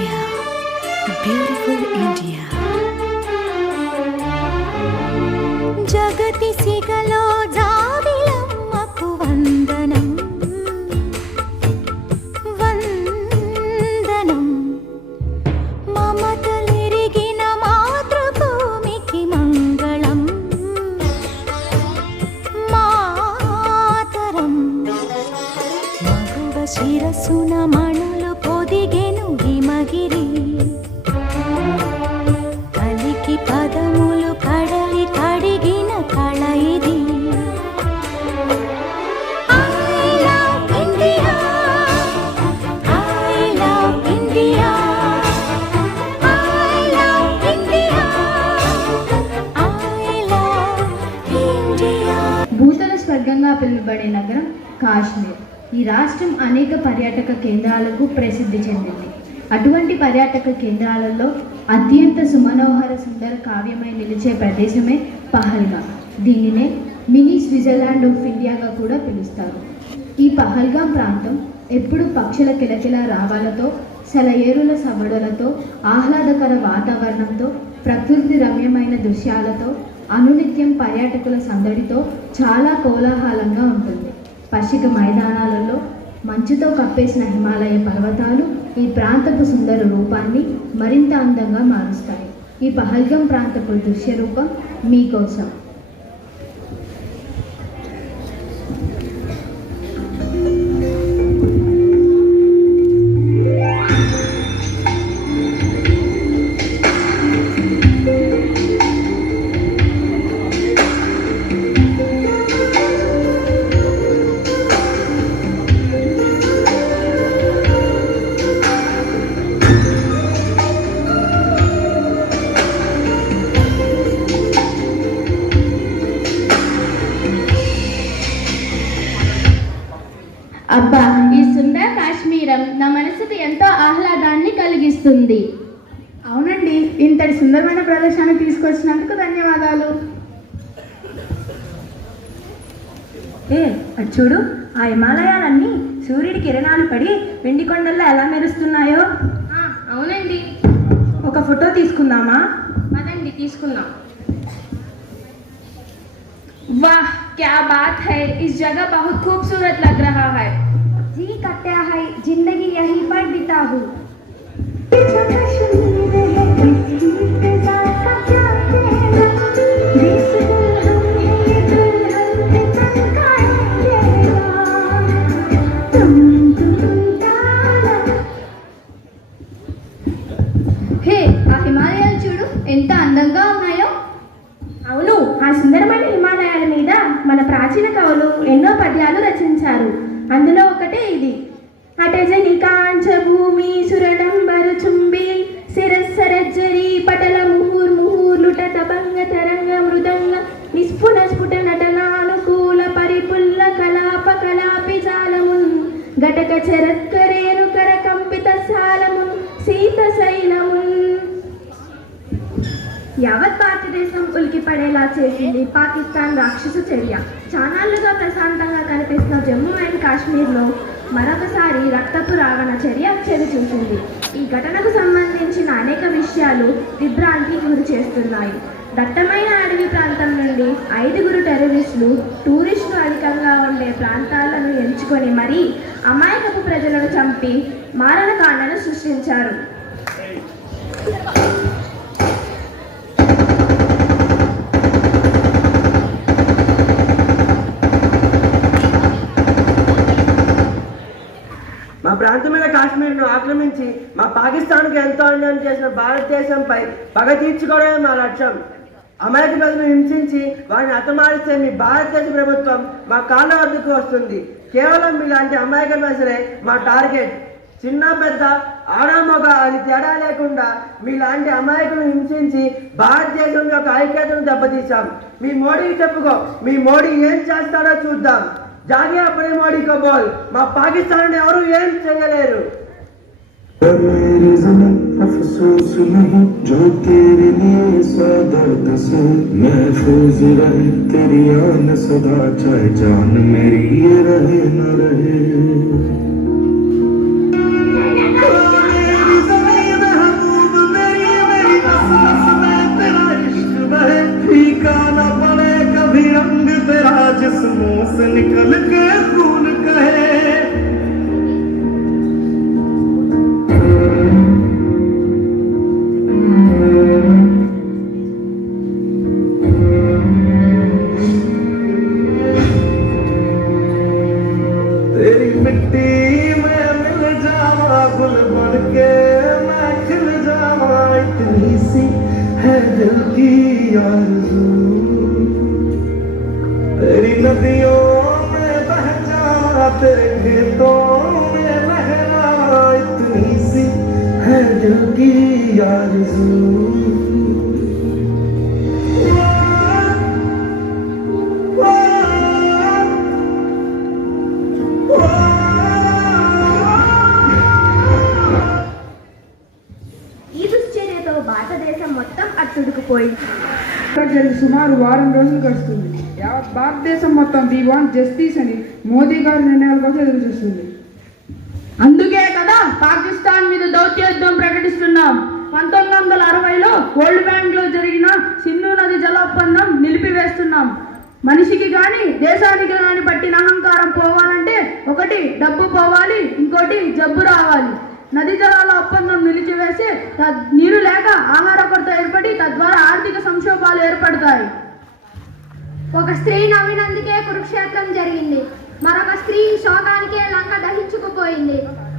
India, beautiful India. Jagati sigalo javilammaku vandanam, vandanam. Mamatalirigina matruభూమికి మంగళం, మాతరం. మగువ శిరసున మణులు పొదిగెను హిమగిరి, కలికి పదములు కడలి కడిగిన కళ ఇది. I love India, I love India, I love India, I love India. భూతల స్వర్గంగా పిలువబడే నగరం కాశ్మీర్. ఈ రాష్ట్రం అనేక పర్యాటక కేంద్రాలకు ప్రసిద్ధి చెందింది. అటువంటి పర్యాటక కేంద్రాలలో అత్యంత సుమనోహర సుందర కావ్యమై నిలిచే ప్రదేశమే పహల్గాం. దీనినే మినీ స్విట్జర్లాండ్ ఆఫ్ ఇండియాగా కూడా పిలుస్తారు. ఈ పహల్గాం ప్రాంతం ఎప్పుడు పక్షుల కిలకిల రావాలతో, సెలయేరుల సవ్వడులతో, ఆహ్లాదకర వాతావరణంతో, ప్రకృతి రమ్యమైన దృశ్యాలతో, అనునిత్యం పర్యాటకుల సందడితో చాలా కోలాహలంగా ఉంటుంది. పచ్చిక మైదానాలలో మంచుతో కప్పేసిన హిమాలయ పర్వతాలు ఈ ప్రాంతపు సుందర రూపాన్ని మరింత అందంగా మారుస్తాయి. ఈ పహల్గాం ప్రాంతపు దృశ్య రూపం మీకోసం. అబ్బా, ఈ సుందర కాశ్మీరం నా మనసుకు ఎంతో ఆహ్లాదాన్ని కలిగిస్తుంది. అవునండి, ఇంతటి సుందరమైన ప్రదేశాన్ని తీసుకొచ్చినందుకు ధన్యవాదాలు. అటు చూడు, ఆ హిమాలయాలన్నీ సూర్యుడి కిరణాలు పడి వెండి కొండల్లో ఎలా మెరుస్తున్నాయో. అవునండి, ఒక ఫోటో తీసుకుందామా? పదండి తీసుకుందాం. वाह, क्या बात है, इस जगह बहुत खूबसूरत लग रहा है। जी करता है जिंदगी यहीं पर बिताऊं। హే, ఆ హిమాలయాలు చూడు ఎంత అందంగా ఉన్నాయో. అవును, ఆ సుందరమైన హిమాలయాల మీద మన ప్రాచీన కవులు ఎన్నో పద్యాలు రచించారు. అందులో ఒకటే ఇది. అటజని కాంచ భూమి సురడంబరు చుంబి శిరస్సరజ్జరి పటల ముహూర్ ముహూర్లుట తబంగ తరంగ మృదంగ నిస్ఫుట స్ఫుట నటనానుకూల పరిపుల్ల కలాప కలాపి జాలమున్ ఘటక చరత్కరేను కర కంపిత సాలమున్ సీత శైలమున్. యావత్ భారతదేశం ఉలికిపడేలా చేసింది పాకిస్తాన్ రాక్షస చర్య. చానాళ్లుగా ప్రశాంతంగా కనిపిస్తున్న జమ్మూ అండ్ కాశ్మీర్లో మరొకసారి రక్తపు రావణ చర్య చెవి చూసింది. ఈ ఘటనకు సంబంధించిన అనేక విషయాలు దిగ్భ్రాంతికి గురి చేస్తున్నాయి. దట్టమైన అడవి ప్రాంతం నుండి 5 టెర్రరిస్టులు టూరిస్టులు అధికంగా ఉండే ప్రాంతాలను ఎంచుకొని మరీ అమాయకపు ప్రజలను చంపి మారణకాండను సృష్టించారు. మా ప్రాంతమైన కాశ్మీర్ను ఆక్రమించి మా పాకిస్తాన్కు ఎంతో అన్యాయం చేసిన భారతదేశంపై పగ తీర్చుకోవడమే మా లక్ష్యం. అమాయక ప్రజలను హింసించి వారిని హతమారిస్తే మీ భారతదేశ ప్రభుత్వం మా కాళ్ళ వద్దకు వస్తుంది. కేవలం మీలాంటి అమాయక ప్రజలే మా టార్గెట్. చిన్న పెద్ద ఆడ మగ అని తేడా లేకుండా మీలాంటి అమాయకులను హింసించి భారతదేశం యొక్క ఐక్యతను దెబ్బతీశాం. మీ మోడీకి చెప్పుకో, మీ మోడీ ఏం చేస్తాడో చూద్దాం. जागे अपने मोदी को बोल, मां पाकिस्तान ने और ఏం చేయలేరు. मेरी ज़मीन अफसोस नहीं जो तेरे लिए सादत से महफूज रहे तेरी आन सदा, चाहे जान मेरी ये रहे न रहे. मेरी ज़मीन से निकल के खून कहे तेरी मिट्टी में मिल जावा गुल बन के मैं खिल जावा इतनी सी है दिल की आरज़ू तेरी नदियों में बह जावा तेरे खेतों में लहरा इतनी सी है दिल की आरज़ू ఈ దుశ్చర్యతో భారతదేశం మొత్తం అట్టుడుకుపోయింది. జరిగి సుమారు వారం రోజులు గడుస్తుంది. యావత్ భారతదేశం మొత్తం వి వాంట్ జస్టిస్ అని మోదీ గారి నిర్ణయాల కోసం ఎదురు చూస్తుంది. అందుకే కదా పాకిస్తాన్ మీద దౌత్యయుద్ధం ప్రకటిస్తున్నాం. 1960లో వరల్డ్ బ్యాంక్ లో జరిగిన సింధు నది జల ఒప్పందం నిలిపివేస్తున్నాం. మనిషికి కానీ దేశానికి కానీ పట్టిన అహంకారం పోవాలంటే ఒకటి డబ్బు పోవాలి, ఇంకోటి జబ్బు రావాలి. నది జలాల ఒప్పందం నిలిచివేసి నీరు లేక ఆహార కొరత ఏర్పడి తద్వారా ఆర్థిక సంక్షోభాలు ఏర్పడతాయి. ఒక స్త్రీ నవ్వినందుకే కురుక్షేత్రం జరిగింది. మరొక స్త్రీ శోకానికే లంక దహించుకుపోయింది.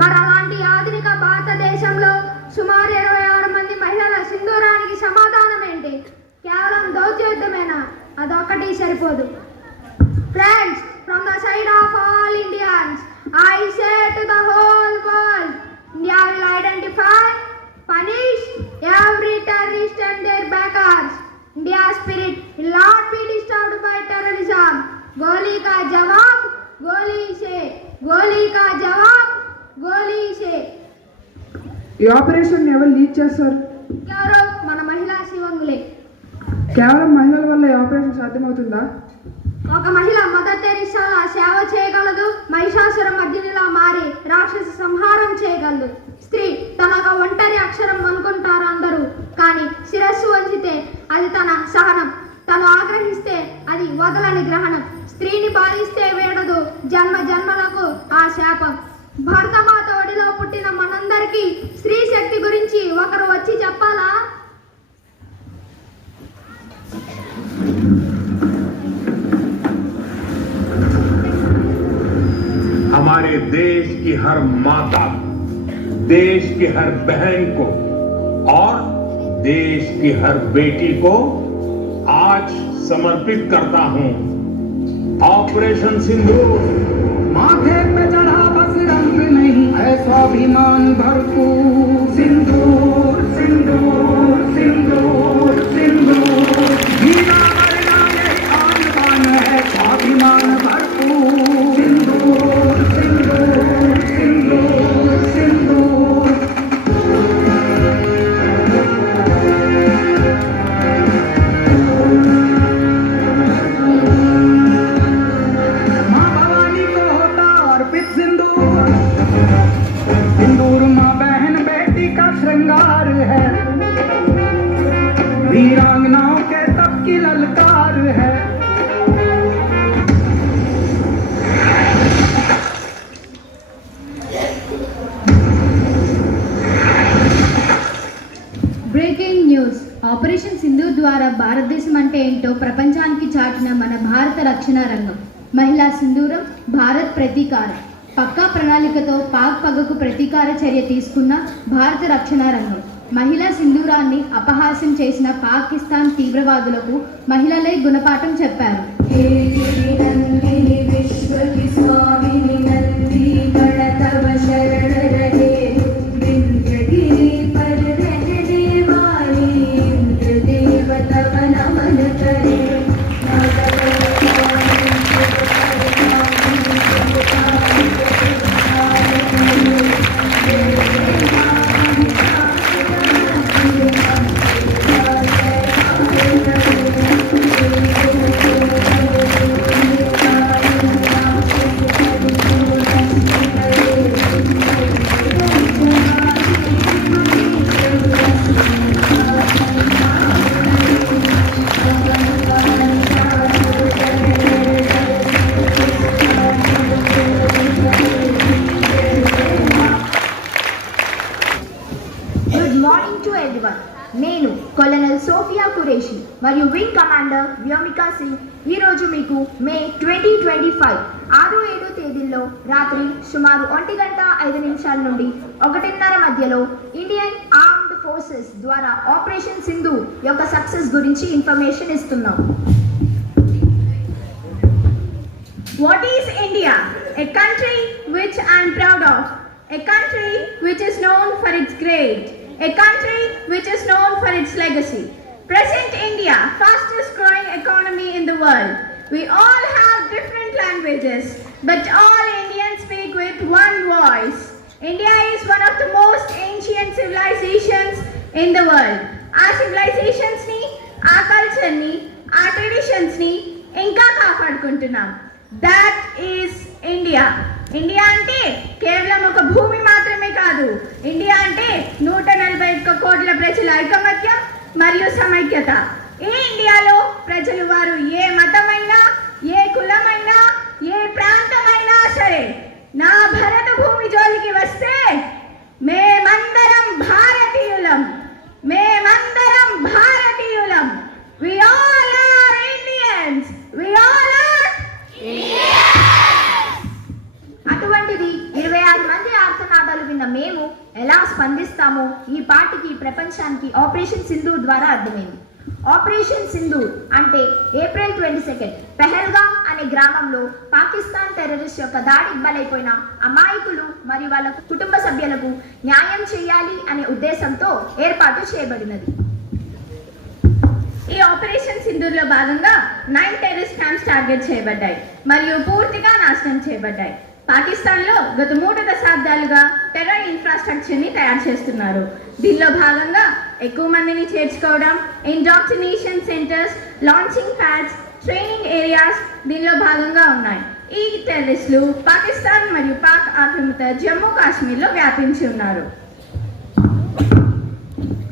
మరి అలాంటి ఆధునిక భారతదేశంలో సుమారు 26 మంది మహిళల సింధూరానికి సమాధానం ఏంటి? కేవలం దౌత్యయుద్ధమేనా? అదొక్కటి సరిపోదు. Friends, from the side of all Indians, I say to the whole world, India will identify, punish every terrorist and their backers. India's spirit will not be disturbed by terrorism. गोली का जवाब गोली से, गोली का जवाब गोली से. ఈ ఆపరేషన్ ఎవరు లీడ్ చేస్తారు? ఎవరో మన మహిళా శివంగులే. కేవలం మహిళల వల్ల ఈ ఆపరేషన్ సాధ్యమవుతుందా? ఒక మహిళ మదర్ తెరీసాలా సేవ చేయగలదు. మహిషాసుర మర్దినిలా మారి రాక్షస సంహారం చేయగలదు. స్త్రీ తన ఒక ఒంటరి అక్షరం అనుకుంటారు అందరూ, కానీ శిరస్సు వంచితే అది తన సహనం, తను ఆగ్రహిస్తే అది వదలని గ్రహణం. స్త్రీని బాధిస్తే వేడదు జన్మ జన్మలకు ఆ శాపం. భారతమాత ఒడిలో పుట్టిన మనందరికీ స్త్రీ శక్తి గురించి ఒకరు వచ్చి చెప్పాలా? हमारे देश की हर माता, देश की हर बहन को और देश की हर बेटी को आज समर्पित करता हूं ऑपरेशन सिंदूर. माथे पे चढ़ा बस रंग नहीं है स्वाभिमान भरपूर. सिंदूर सिंदूर सिंदूर सिंदूर हीरा मरना यही आन बान है स्वाभिमान भरपूर. सिंदूर सिंदूर सिंदूर सिंदूर माँ भवानी को होता अर्पित सिंदूर. सिंदूर माँ बहन बेटी का श्रृंगार है. वीरांगनाओं के तप की ललकार है. Breaking news. ఆపరేషన్ సింధూర్ ద్వారా భారతదేశం అంటే ఏంటో ప్రపంచానికి చాటిన మన భారత రక్షణ రంగం. మహిళా సింధూరం, భారత్ ప్రతీకారం. పక్కా ప్రణాళికతో పాక్ పగకు ప్రతీకార చర్య తీసుకున్న భారత రక్షణ రంగం. మహిళా సింధూరాన్ని అపహాస్యం చేసిన పాకిస్తాన్ తీవ్రవాదులకు మహిళలే గుణపాఠం చెప్పారు. Morning to everyone. నేను కొలనల్ సోఫియా కురేషి మరియు వింగ్ కమాండర్ వ్యోమికా సింగ్ ఈరోజు మీకు మే 2025 6-7 తేదీల్లో రాత్రి సుమారు 1:05 నుండి 1:30 మధ్యలో ఇండియన్ ఆర్మ్డ్ ఫోర్సెస్ ద్వారా ఆపరేషన్ సింధు యొక్క సక్సెస్ గురించి ఇన్ఫర్మేషన్ ఇస్తున్నాం. What is India? A country which I am proud of. A country which is known for its great. A country which is known for its legacy. Present India, fastest growing economy in the world. We all have different languages, but all Indians speak with one voice. India is one of the most ancient civilizations in the world. Our civilizations ni, our culture ni, our traditions ni ఇంకా కాపాడుకుంటున్నాం. That is India. India అంటే కేవలం ఒక భూమి మాత్రమే కాదు. India అంటే 141 కోట్ల ప్రజల ఐకమత్యం మరియు సమైక్యత. ఈ ఇండియాలో ప్రజలు వారు ఏ మతమైనా, ఏ కులమైనా, ఏ ప్రాంతమైనా సరే నా భరత భూమి జోలికి వస్తే మేమందరం భారతీయులం. మేమందరం భారతీయులం. We all are Indians. We all are అటువంటిది 26 మంది ఆర్తనాదాలు విన్న మేము ఎలా స్పందిస్తామో ఈ పాటికి ప్రపంచానికి ఆపరేషన్ సింధూర్ ద్వారా అర్థమైంది. ఆపరేషన్ సింధూర్ అంటే ఏప్రిల్ 22 పెహల్గాం అనే గ్రామంలో పాకిస్తాన్ టెర్రరిస్ట్ యొక్క దాడికి బలైపోయిన అమాయకులు మరియు వాళ్ళ కుటుంబ సభ్యులకు న్యాయం చేయాలి అనే ఉద్దేశంతో ఏర్పాటు చేయబడినది. ఈ ఆపరేషన్ సింధూర్లో భాగంగా 9 టెర్రరిస్ట్ క్యాంప్స్ టార్గెట్ చేయబడ్డాయి మరియు పూర్తిగా నాశనం చేయబడ్డాయి. పాకిస్తాన్లో గత 3 దశాబ్దాలుగా టెర్రర్ ఇన్ఫ్రాస్ట్రక్చర్ని తయారు చేస్తున్నారు. దీనిలో భాగంగా ఎక్కువ మందిని చేర్చుకోవడం, indoctrination centres, launching pads, training areas దీనిలో భాగంగా ఉన్నాయి. ఈ టెర్రరిస్టులు పాకిస్తాన్ మరియు పాక్ ఆక్రమిత జమ్మూ కాశ్మీర్లో వ్యాపించి ఉన్నారు.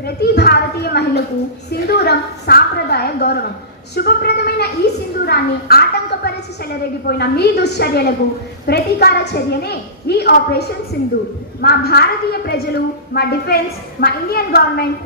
ప్రతి భారతీయ మహిళకు సింధూరం సాంప్రదాయ గౌరవం. శుభప్రదమైన ఈ సింధూరాన్ని ఆటంకపరిచి చెలరేగిపోయిన మీ దుశ్చర్యలకు ప్రతీకార చర్యనే ఈ ఆపరేషన్ సింధూర్. మా భారతీయ ప్రజలు, మా డిఫెన్స్, మా ఇండియన్ గవర్నమెంట్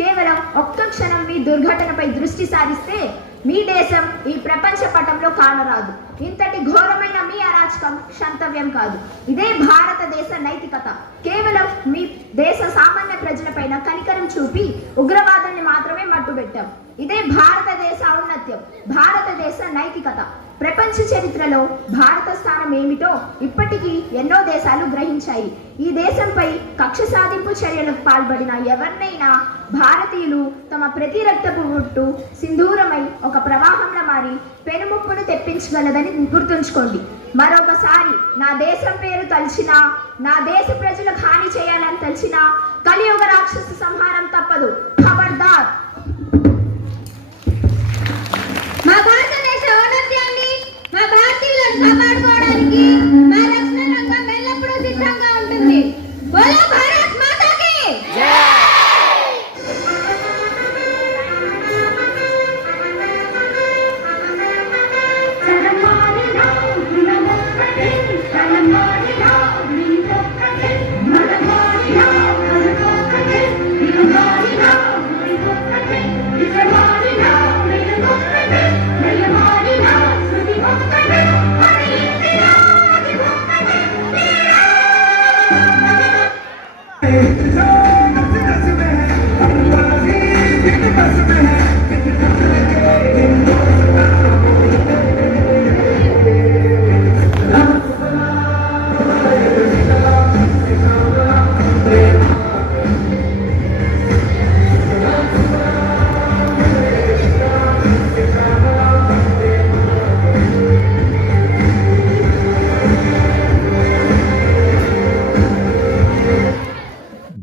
కేవలం ఒక్క క్షణం మీ దుర్ఘటనపై దృష్టి సారిస్తే మీ దేశం ఈ ప్రపంచ పటంలో కానరాదు. ఇంతటి ఘోరమైన మీ అరాచకం క్షంతవ్యం కాదు. ఇదే భారతదేశ నైతికత. కేవలం మీ దేశ సామాన్య ప్రజలపైన కనికరం చూపి ఉగ్రవాదాన్ని మాత్రమే మట్టుబెట్టాం. ఇదే భారతదేశ ఔన్నత్యం, భారతదేశ నైతికత. ప్రపంచ చరిత్రలో భారత స్థానం ఏమిటో ఇప్పటికీ ఎన్నో దేశాలు గ్రహించాయి. ఈ దేశంపై కక్ష సాధింపు చర్యలకు పాల్పడిన ఎవరినైనా భారతీయులు తమ ప్రతి రక్తపు బొట్టు సింధూరమై ఒక ప్రవాహంలో మారి పెనుముప్పును తెప్పించగలదని గుర్తుంచుకోండి. మరొకసారి నా దేశం పేరు తలిచినా, నా దేశ ప్రజలకు హాని చేయాలని తలిచినా కలియుగ రాక్షస సంహారం తప్పదు. ఖబర్దార్. మా భారతదేశ ఔన్నత్యాన్ని, మా భారతీయులను కాపాడుకోవడానికి మా రక్షణ రంగం ఎల్లప్పుడూ సిద్ధంగా ఉంటుంది. బోలో భారత్ మాతాకి జై.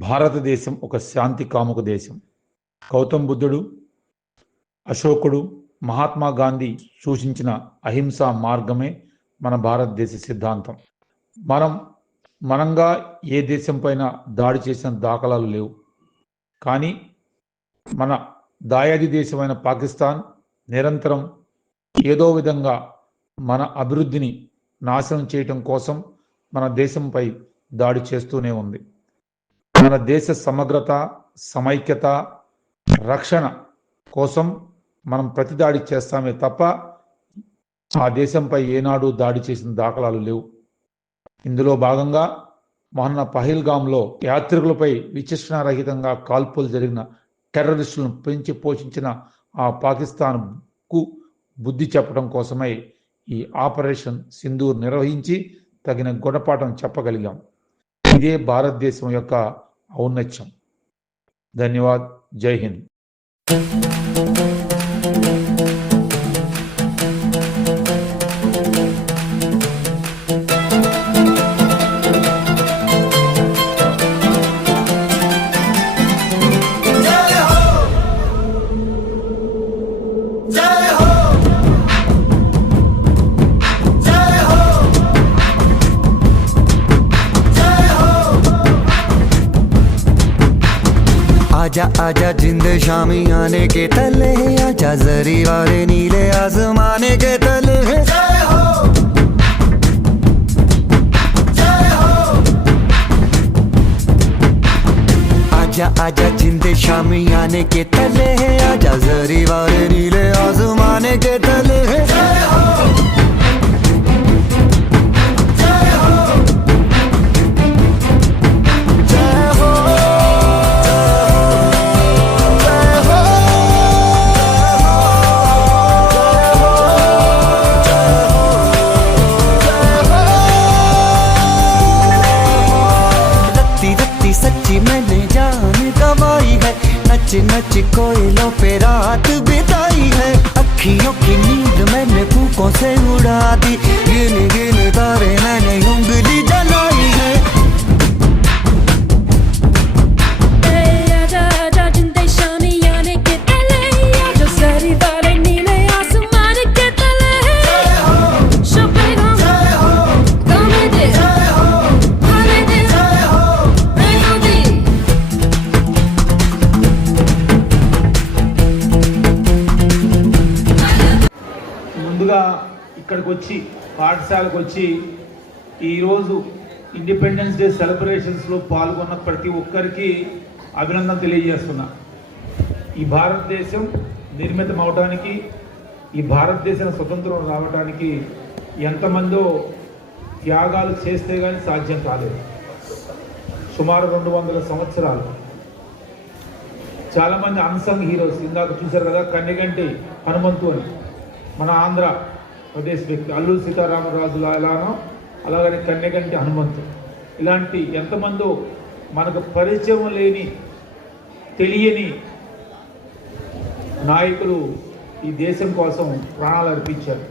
భారతదేశం ఒక శాంతి కాముక దేశం. గౌతమ్ బుద్ధుడు, అశోకుడు, మహాత్మా గాంధీ సూచించిన అహింసా మార్గమే మన భారతదేశ సిద్ధాంతం. మనంగా ఏ దేశం పైన దాడి చేసిన దాఖలాలు లేవు. కానీ మన దాయాది దేశమైన పాకిస్తాన్ నిరంతరం ఏదో విధంగా మన అభివృద్ధిని నాశనం చేయటం కోసం మన దేశంపై దాడి చేస్తూనే ఉంది. మన దేశ సమగ్రత, సమైక్యత, రక్షణ కోసం మనం ప్రతిదాడి చేస్తామే తప్ప ఆ దేశంపై ఏనాడు దాడి చేసిన దాఖలాలు లేవు. ఇందులో భాగంగా మొన్న పహల్గామ్లో యాత్రికులపై విచక్షణారహితంగా కాల్పులు జరిగిన టెర్రరిస్టులను పెంచి పోషించిన ఆ పాకిస్తాన్కు బుద్ధి చెప్పడం కోసమై ఈ ఆపరేషన్ సింధూర్ నిర్వహించి తగిన గుణపాఠం చెప్పగలిగాం. ఇదే భారతదేశం యొక్క ఔన్నత్యం. ధన్యవాద్. జై హింద్. आजा आजा जिंद शामी आने के तले, आजा जरी वाले नीले आसमाने के तले। जय हो जय हो। आजा आजा जिंद शामी आने के तले, आजा जरी वाले नीले आसमाने के तले। जय हो सच्ची मैंने जान गवाई है, नच नच कोयलों पे रात बिताई है। अखियों की नींद मैंने फूकों से उड़ा दी, गिन गिन तारे मैंने उंगली जलाई है। आजा आजा जिंदे शामी आने के तले, आजा सारी तारे नीले आसमान के तले। जय हो शोपेगा, जय हो गाने दे, जय हो हाने दे, जय हो रेगोदी। ముందుగా ఇక్కడికి వచ్చి పాఠశాలకు వచ్చి ఈరోజు ఇండిపెండెన్స్ డే సెలబ్రేషన్స్లో పాల్గొన్న ప్రతి ఒక్కరికి అభినందన తెలియజేస్తున్నా. ఈ భారతదేశం నిర్మితం అవడానికి, ఈ భారతదేశం స్వతంత్రం రావడానికి ఎంతమందో త్యాగాలు చేస్తే కానీ సాధ్యం కాలేదు. సుమారు 200 సంవత్సరాలు. చాలామంది అన్సంగ్ హీరోస్ ఇందాక చూశారు కదా, కన్నెగంటి హనుమంతు అని మన ఆంధ్రప్రదేశ్ వ్యక్తి, అల్లూరి సీతారామరాజు ఎలానో అలాగని కన్నెగంటి హనుమంతు, ఇలాంటి ఎంతమందో మనకు పరిచయం లేని తెలియని నాయకులు ఈ దేశం కోసం ప్రాణాలు అర్పించారు.